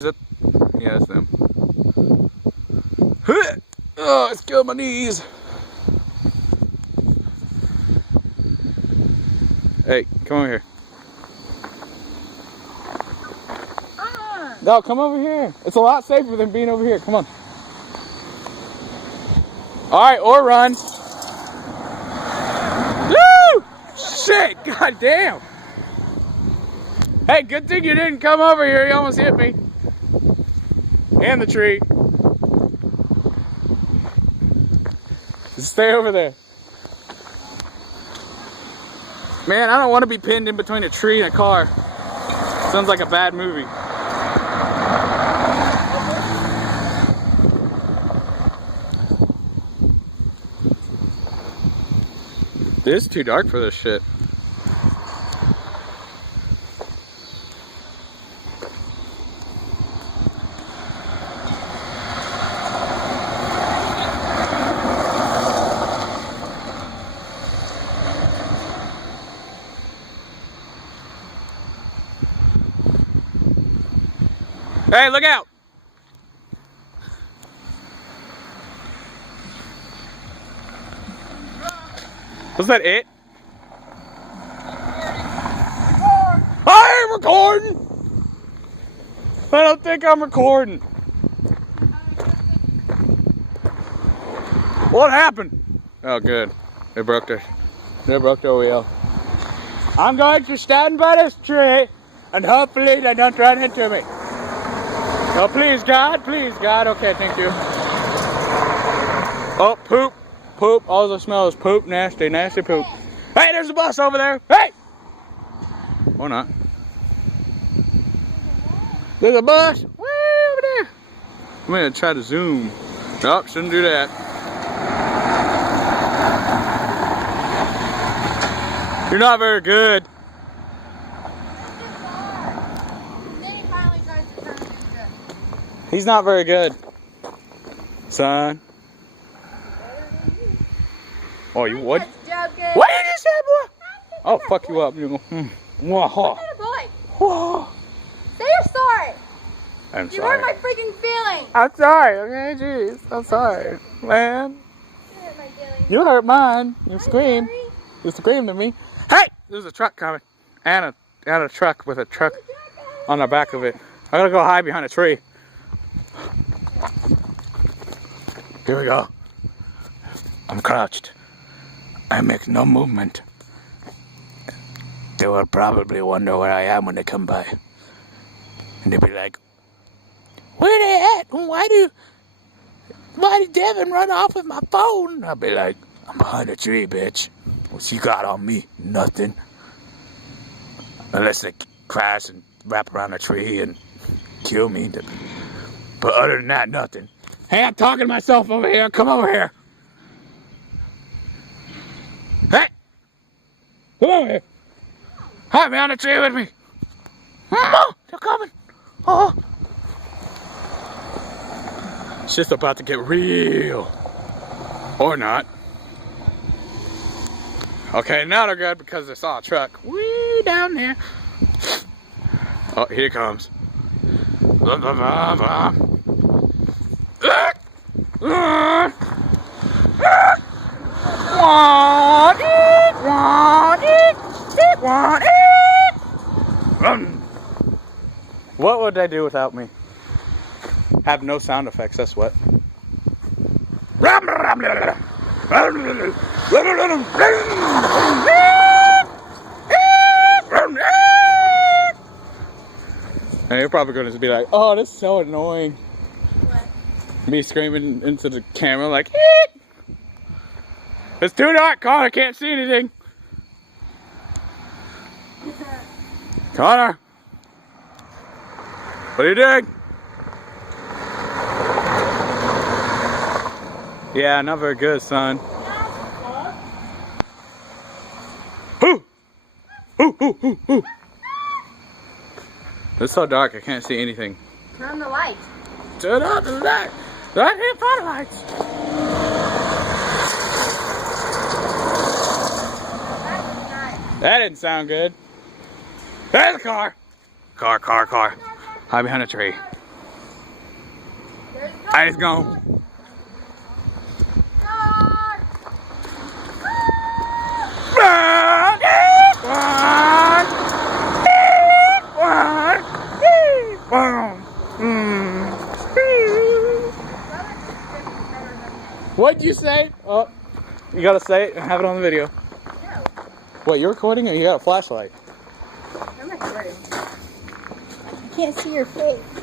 Is it? Yeah, it's them. Oh, it's killing my knees. Hey, come over here. No, come over here. It's a lot safer than being over here. Come on. All right, or run. Woo! Shit, goddamn. Hey, good thing you didn't come over here. You almost hit me. And the tree. Just stay over there. Man, I don't want to be pinned in between a tree and a car. Sounds like a bad movie. It is too dark for this shit. Hey, look out! Was that it? I am recording! I don't think I'm recording. What happened? Oh, good. They broke their wheel. I'm going to stand by this tree and hopefully they don't run into me. Oh, please, God. Please, God. Okay, thank you. Oh, poop. Poop. All I smell is poop. Nasty, nasty poop. Hey, there's a bus over there. Hey! Or not. There's a bus. Way over there. I'm going to try to zoom. Nope, shouldn't do that. You're not very good. He's not very good, son. Oh, you what? What did you say, boy? Oh, fuck you up. You go. Whoa. Whoa. Say you're sorry. I'm sorry. You hurt my freaking feelings. I'm sorry. Okay, jeez. I'm sorry, man. You hurt my feelings. You hurt mine. You screamed. You screamed at me. Hey, there's a truck coming, and a truck with a truck on the back of it. I gotta go hide behind a tree. Here we go. I'm crouched. I make no movement. They will probably wonder where I am when they come by. And they'll be like, where they at? Why did Devin run off with my phone? I'll be like, I'm behind a tree, bitch. What you got on me? Nothing. Unless they crash and wrap around a tree and kill me. But other than that, nothing. Hey, I'm talking to myself over here. Come over here. Hey! Come over here. Hide behind the tree with me. Oh, they're coming. Oh. It's just about to get real. Or not. Okay, now they're good because they saw a truck way down there. Oh, here it comes. What would they do without me? Have no sound effects, that's what. And you're probably going to be like, oh, this is so annoying. What? Me screaming into the camera like, eek! It's too dark, Connor, I can't see anything. Connor, what are you doing? Yeah, not very good, son. Hoo! Hoo, hoo, hoo, hoo. It's so dark, I can't see anything. Turn on the light. Turn on the light. Right here, for the lights. That didn't sound good. There's a car. Car. Hide behind a tree. Alright, it's gone. What'd you say? Oh, you gotta say it and have it on the video. No. What, you're recording or you got a flashlight? I'm recording. I can't see your face.